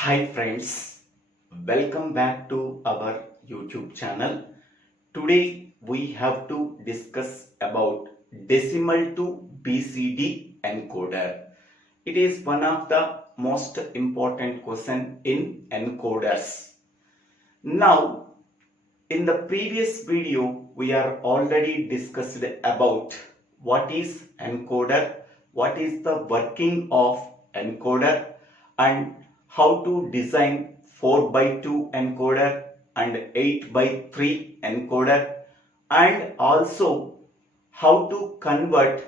Hi friends, welcome back to our YouTube channel. Today we have to discuss about decimal to BCD encoder. It is one of the most important question in encoders. Now, in the previous video, we are already discussed about what is encoder, what is the working of encoder, and how to design 4x2 encoder and 8x3 encoder, and also how to convert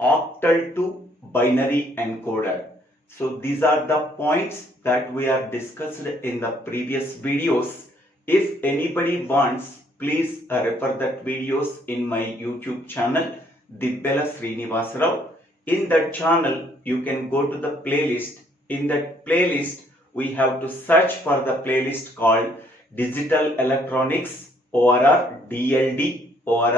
octal to binary encoder. So these are the points that we are discussed in the previous videos. If anybody wants, please refer that videos in my YouTube channel, Dibbela Srinivas Rao. In that channel, you can go to the playlist. In that playlist, we have to search for the playlist called Digital Electronics or DLD or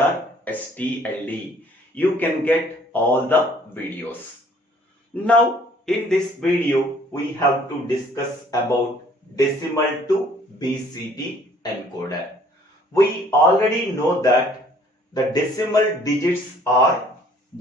STLD. You can get all the videos. Now, in this video, we have to discuss about decimal to BCD encoder. We already know that the decimal digits are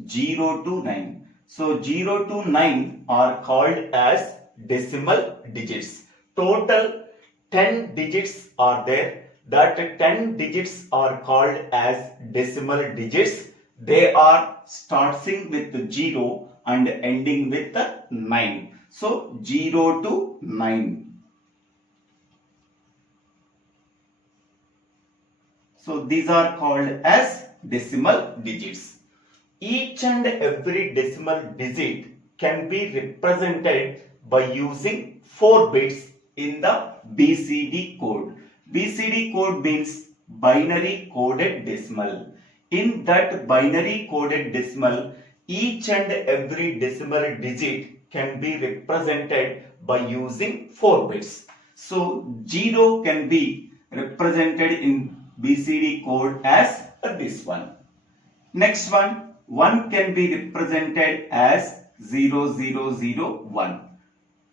0 to 9. So 0 to 9 are called as decimal digits. Total 10 digits are there. That 10 digits are called as decimal digits. They are starting with 0 and ending with 9. So 0 to 9. So these are called as decimal digits. Each and every decimal digit can be represented by using 4 bits in the BCD code. BCD code means binary coded decimal. In that binary coded decimal, each and every decimal digit can be represented by using 4 bits. So 0 can be represented in BCD code as this one. Next one, 1 can be represented as 0001.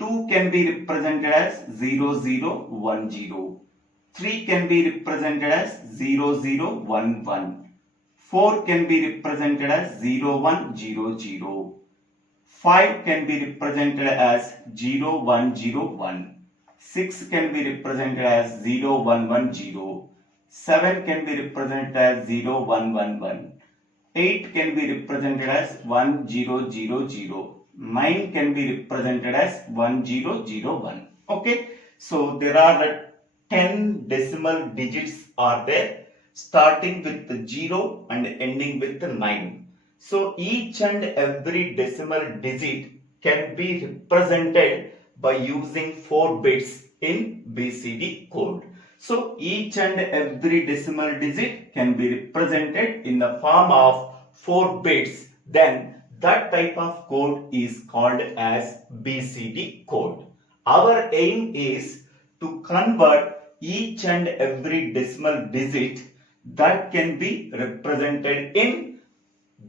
2 can be represented as 0010. 3 can be represented as 0011. 4 can be represented as 0100. 5 can be represented as 0101. 6 can be represented as 0110. 7 can be represented as 0111. 8 can be represented as 1000. 9 can be represented as 1001. Okay, so there are 10 decimal digits are there, starting with the 0 and ending with the 9. So each and every decimal digit can be represented by using 4 bits in BCD code. So each and every decimal digit can be represented in the form of 4 bits. Then that type of code is called as BCD code. Our aim is to convert each and every decimal digit that can be represented in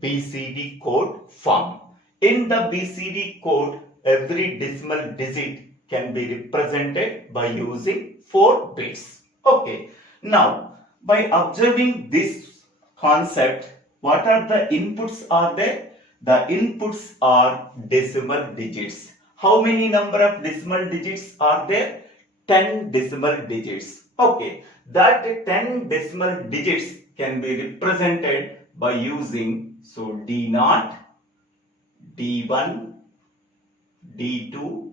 BCD code form. In the BCD code, every decimal digit can be represented by using 4 bits. Okay, now by observing this concept, what are the inputs are there? The inputs are decimal digits. How many number of decimal digits are there? 10 decimal digits. Okay, that 10 decimal digits can be represented by using D0, D1, D2,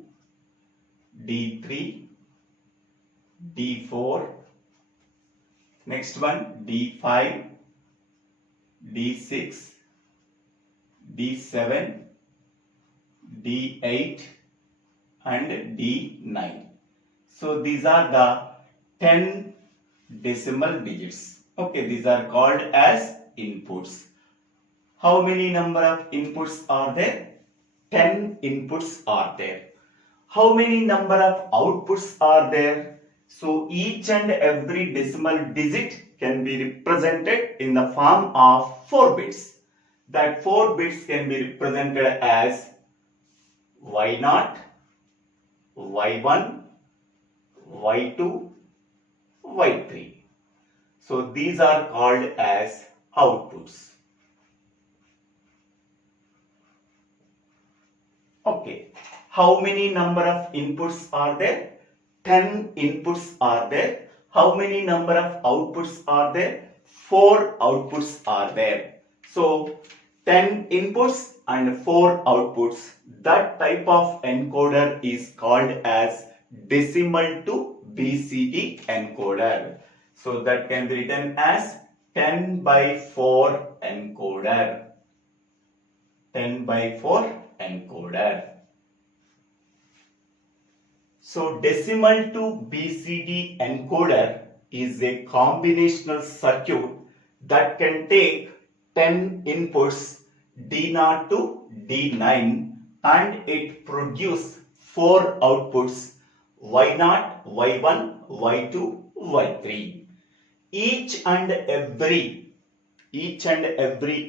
D3, D4, next one D5, D6, D7, D8 and D9. So these are the 10 decimal digits. Okay, these are called as inputs. How many number of inputs are there? 10 inputs are there. How many number of outputs are there? So each and every decimal digit can be represented in the form of 4 bits. That 4 bits can be represented as Y0, Y1, Y2, Y3. So these are called as outputs. Okay. How many number of inputs are there? 10 inputs are there. How many number of outputs are there? 4 outputs are there. So 10 inputs and 4 outputs. That type of encoder is called as decimal to BCD encoder. So that can be written as 10 by 4 encoder. 10 by 4 encoder. So decimal to BCD encoder is a combinational circuit that can take 10 inputs D0 to D9 and it produces 4 outputs Y0, Y1, Y2, Y3. Each and every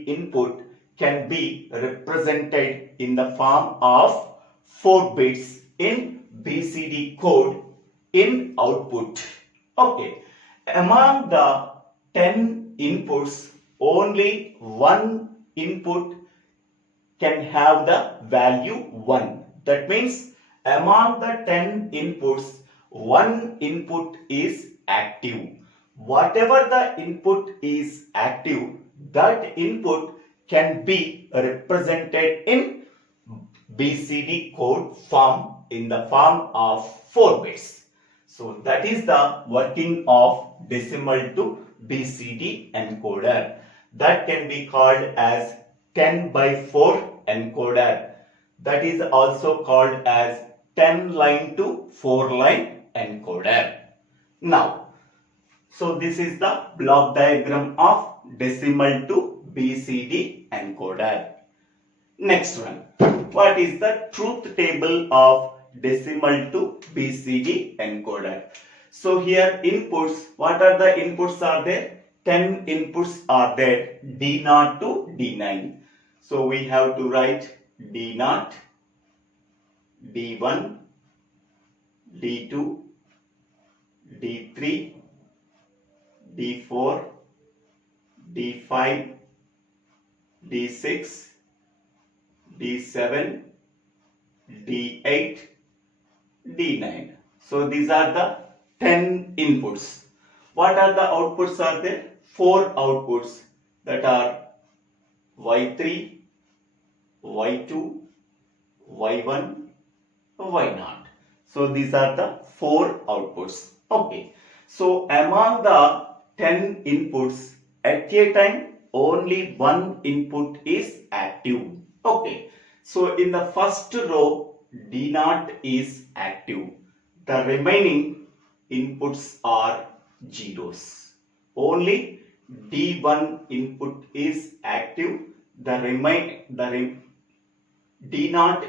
input can be represented in the form of 4 bits in BCD code in output. Okay, among the 10 inputs, only one input can have the value 1. That means among the 10 inputs, one input is active. Whatever the input is active, that input can be represented in BCD code form in the form of 4 bits. So that is the working of decimal to BCD encoder. That can be called as 10 by 4 encoder. That is also called as 10 line to 4 line encoder. Now, so this is the block diagram of decimal to BCD encoder. Next one. What is the truth table of decimal to BCD encoder? So here inputs, what are the inputs are there? 10 inputs are there, D0 to D9. So we have to write D0, D1, D2, D3, D4, D5, D6, D7, D8, D9. So these are the 10 inputs. What are the outputs are there? 4 outputs, that are Y3, Y2, Y1, Y0. So these are the 4 outputs. Okay. So among the 10 inputs, at a time only one input is active. Okay. So in the first row, D0 is active. The remaining inputs are zeros. Only D1 input is active. D0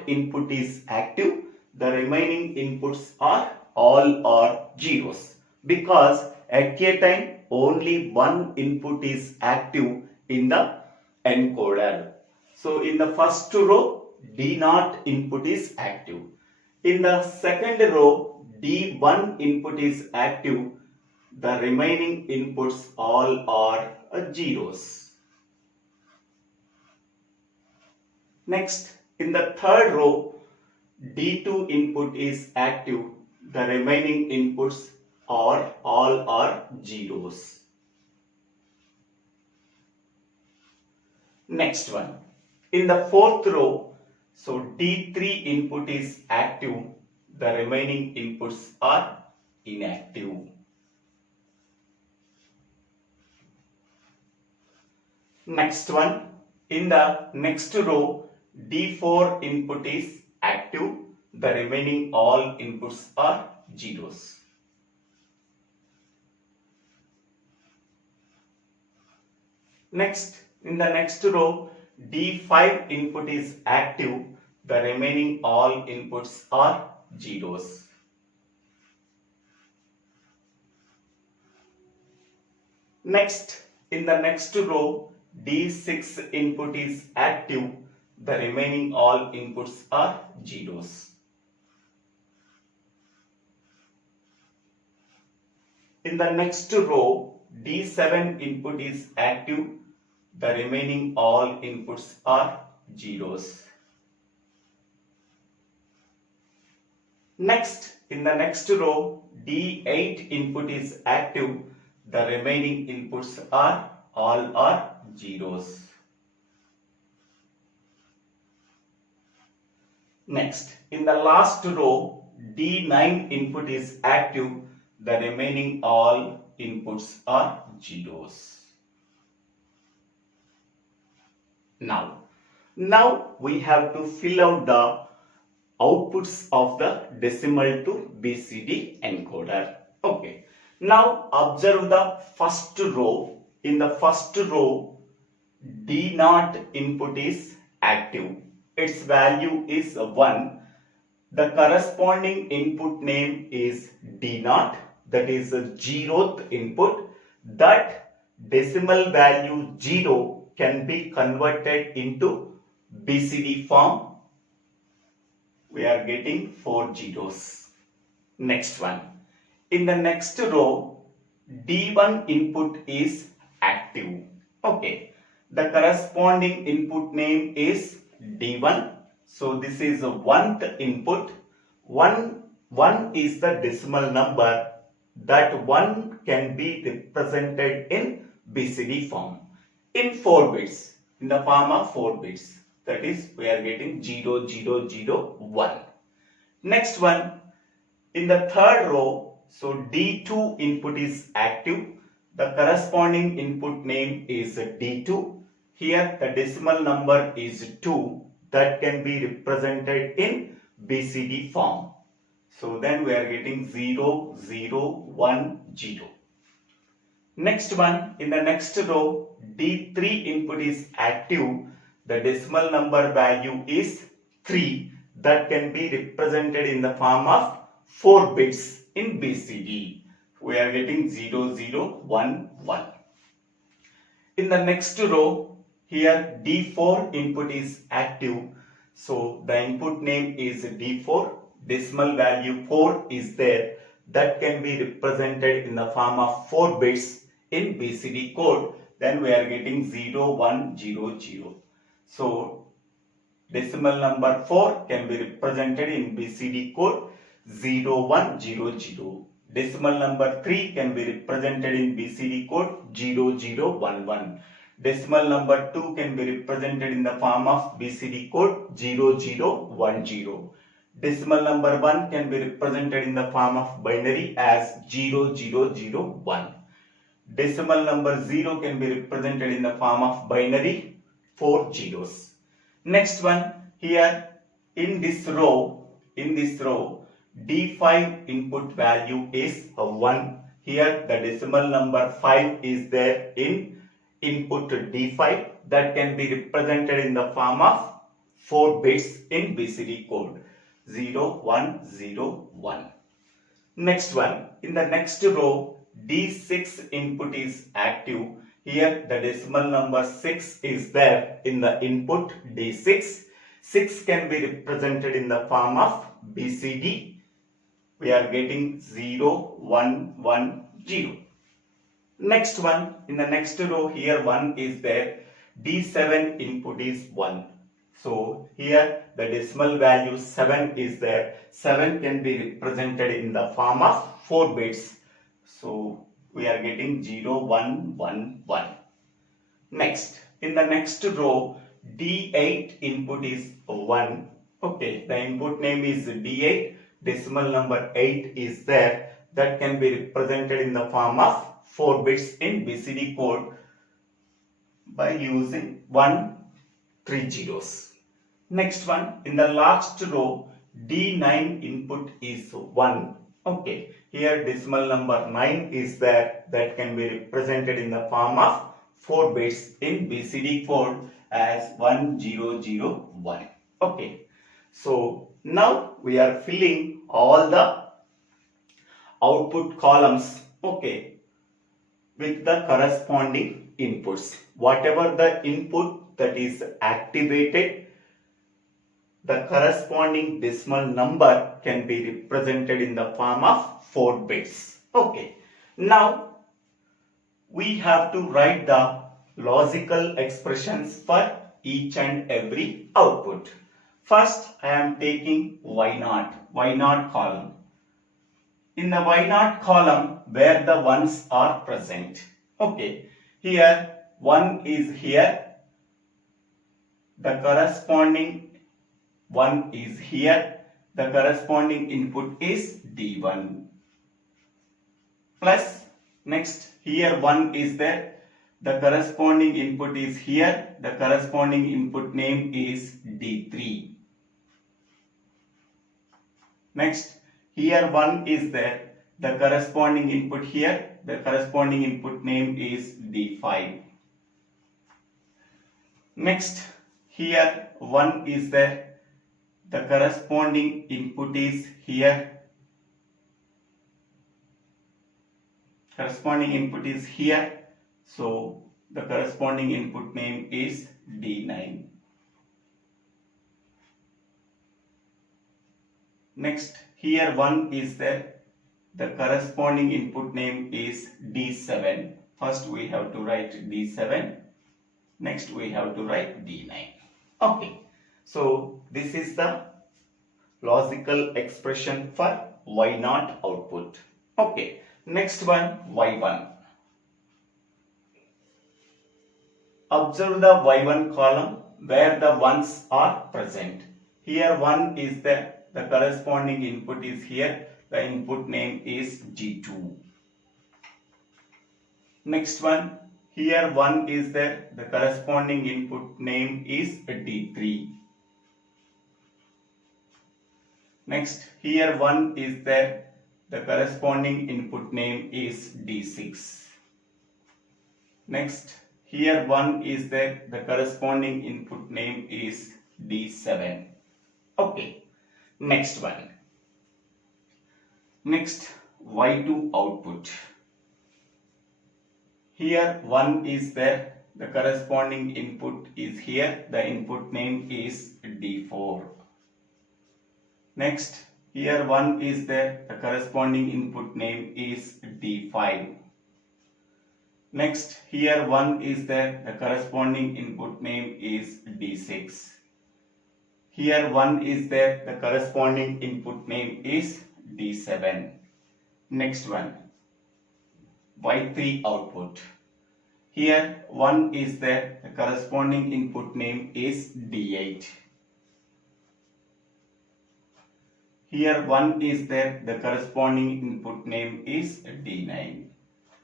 input is active. The remaining inputs are all are zeros. Because at a time only one input is active in the encoder. So in the first row, D0 input is active. In the second row, D1 input is active. The remaining inputs all are zeros. Next, in the third row, D2 input is active. The remaining inputs are all are zeros. Next one. In the fourth row, so D3 input is active. The remaining inputs are inactive. Next one. In the next row, D4 input is active. The remaining all inputs are zeros. Next, in the next row, D5 input is active. The remaining all inputs are zeros. Next, in the next row, D6 input is active. The remaining all inputs are zeros. in the next row, D7 input is active. The remaining all inputs are zeros. Next, in the next row, D8 input is active. The remaining inputs are all are zeros. Next, in the last row, D9 input is active. The remaining all inputs are zeros. Now we have to fill out the outputs of the decimal to BCD encoder. Okay. Now observe the first row. In the first row, D0 input is active. Its value is 1. The corresponding input name is D0. That is the 0th input. That decimal value 0 can be converted into BCD form. We are getting 4 zeros. Next one. In the next row, D1 input is active. Okay. The corresponding input name is D1. So this is a 1th input. 1 is the decimal number. That 1 can be represented in BCD form. In 4 bits. In the form of 4 bits. That is, we are getting 0, 0, 0, 1. Next one. In the third row, so D2 input is active. The corresponding input name is D2. Here the decimal number is 2. That can be represented in BCD form. So then we are getting 0, 0, 1, 0. Next one, in the next row, D3 input is active. The decimal number value is 3. That can be represented in the form of 4 bits in BCD. We are getting 0, 0, 1, 1. In the next row, here D4 input is active. So the input name is D4. Decimal value 4 is there. That can be represented in the form of 4 bits in BCD code. Then we are getting 0, 1, 0, 0. So decimal number 4 can be represented in BCD code 0, 1, 0, 0. Decimal number 3 can be represented in BCD code 0, 0, 1, 1. Decimal number 2 can be represented in the form of BCD code 0, 0, 1, 0. Decimal number 1 can be represented in the form of binary as 0, 0, 0, 1. Decimal number 0 can be represented in the form of binary 4 zeros. Next one, here in this row, D5 input value is 1. Here the decimal number 5 is there in input D5. That can be represented in the form of 4 bits in BCD code 0, 1, 0, 1. Next one, in the next row, D6 input is active. Here the decimal number 6 is there in the input D6. 6 can be represented in the form of BCD. We are getting 0, 1, 1, 0. Next one, in the next row, here 1 is there. D7 input is 1. So here the decimal value 7 is there. 7 can be represented in the form of 4 bits. So we are getting 0, 1, 1, 1. Next, in the next row, D8 input is 1. Okay, the input name is D8. Decimal number 8 is there. That can be represented in the form of 4 bits in BCD code by using 1, 3 zeros. Next one, in the last row, D9 input is 1. Okay, here decimal number 9 is there. That can be represented in the form of 4 bits in BCD code as 1, 0, 0, 1. Okay, so now we are filling all the output columns, okay, with the corresponding inputs. Whatever the input that is activated, the corresponding decimal number can be represented in the form of 4 bits. Okay. Now we have to write the logical expressions for each and every output. First, I am taking Y0 column. In the Y0 column where the ones are present. Okay, here 1 is here, the corresponding 1 is here, the corresponding input is D1. Plus, next here 1 is there, the corresponding input is here, the corresponding input name is D3. Next, here 1 is there, the corresponding input here, the corresponding input name is D5. Next, here 1 is there, the corresponding input is here, so the corresponding input name is D9. Next, here 1 is there, the corresponding input name is D7. First we have to write D7, next we have to write D9. Okay, so this is the logical expression for Y0 output. Okay, next one, Y1. Observe the Y1 column where the ones are present. Here 1 is there, the corresponding input is here, the input name is G2. Next one, here 1 is there, the corresponding input name is D3. Next, here 1 is there, the corresponding input name is D6. Next, here 1 is there, the corresponding input name is D7. Okay, next one. Next, Y2 output. Here 1 is there, the corresponding input is here, the input name is D4. Next, here 1 is there, the corresponding input name is D5. Next, here 1 is there, the corresponding input name is D6. Here 1 is there, the corresponding input name is D7. Next one, Y3 output. Here 1 is there, the corresponding input name is D8. Here 1 is there, the corresponding input name is D9.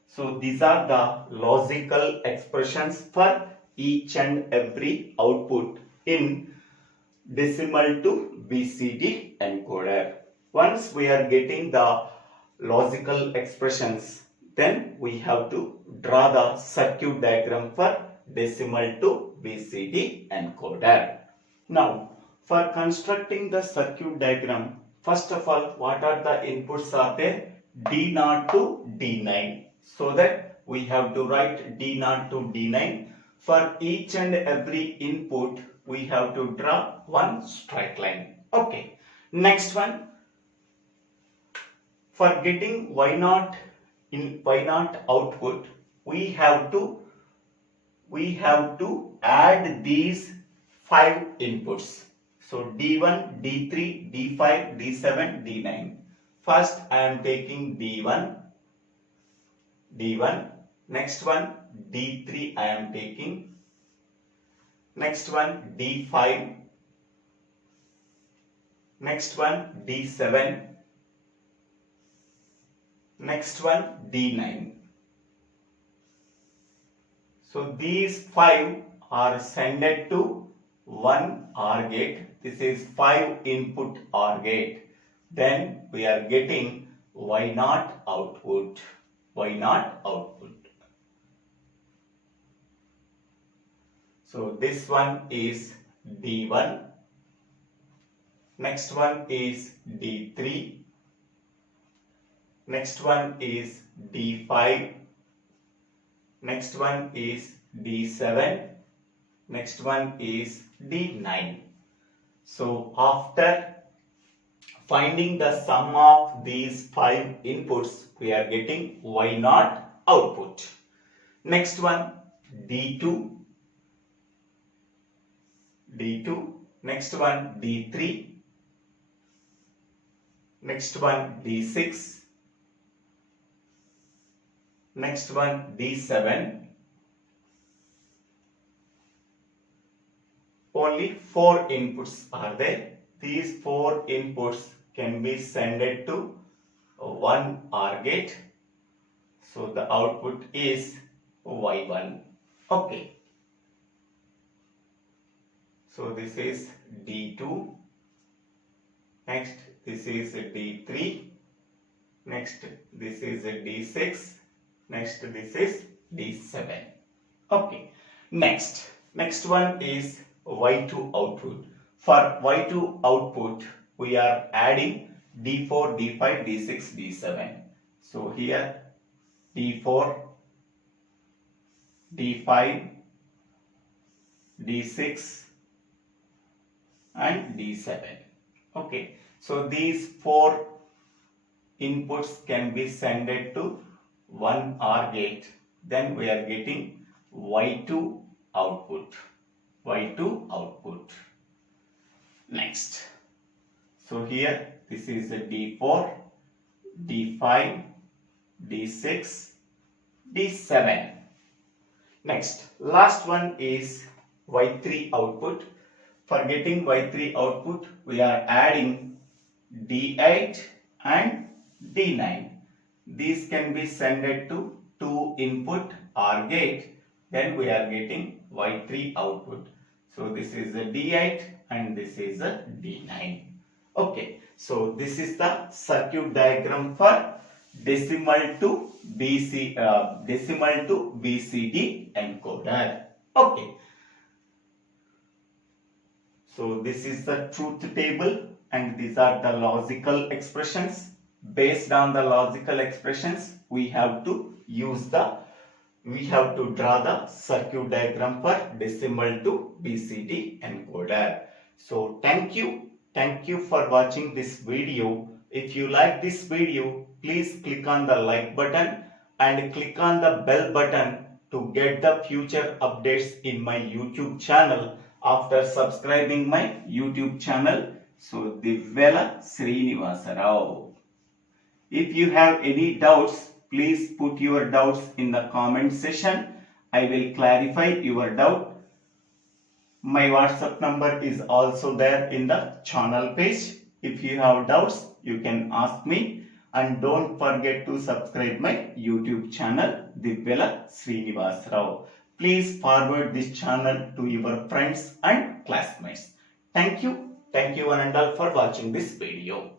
So these are the logical expressions for each and every output in decimal to BCD encoder. Once we are getting the logical expressions, then we have to draw the circuit diagram for decimal to BCD encoder. Now, for constructing the circuit diagram, first of all, what are the inputs are there? D0 to D9. So that we have to write D0 to D9. For each and every input, we have to draw one straight line. Okay. Next one. For getting Y0 in Y0 output, we have to add these 5 inputs. So D1, D3, D5, D7, D9. First I am taking D1. Next one D3 I am taking. Next one D5. Next one D7. Next one D9. So these 5 are sent to one OR gate. This is 5 input OR gate. Then we are getting Y0 output. Y0 output. So this one is D1. Next one is D3. Next one is D5. Next one is D7. Next one is D9. So after Finding the sum of these 5 inputs, we are getting Y0 output. Next one, D2. Next one, D3. Next one, D6. Next one, D7. Only 4 inputs are there. These 4 inputs can be sent to one OR gate. So the output is Y1. Okay. So this is D2. Next, this is D3. Next, this is D6. Next, this is D7. Okay. Next one is Y2 output. For Y2 output, we are adding D4, D5, D6, D7. So here D4, D5, D6 and D7. Okay. So these 4 inputs can be sent to one OR gate. Then we are getting Y2 output. Y2 output. Next. So here this is a D4, D5, D6, D7. Next, last one is Y3 output. For getting Y3 output, we are adding D8 and D9. These can be sent to 2 input OR gate. Then we are getting Y3 output. So this is a D8 and this is a D9. Okay, so this is the circuit diagram for decimal to BCD encoder. Okay. So this is the truth table and these are the logical expressions. Based on the logical expressions, we have to draw the circuit diagram for decimal to BCD encoder. So thank you for watching this video. If you like this video, please click on the like button and click on the bell button to get the future updates in my YouTube channel after subscribing my YouTube channel. So Divvela Srinivasa Rao. If you have any doubts, please put your doubts in the comment section. I will clarify your doubt. My WhatsApp number is also there in the channel page. If you have doubts, you can ask me. And don't forget to subscribe my YouTube channel, Divvela Srinivasa Rao. Please forward this channel to your friends and classmates. Thank you one and all for watching this video.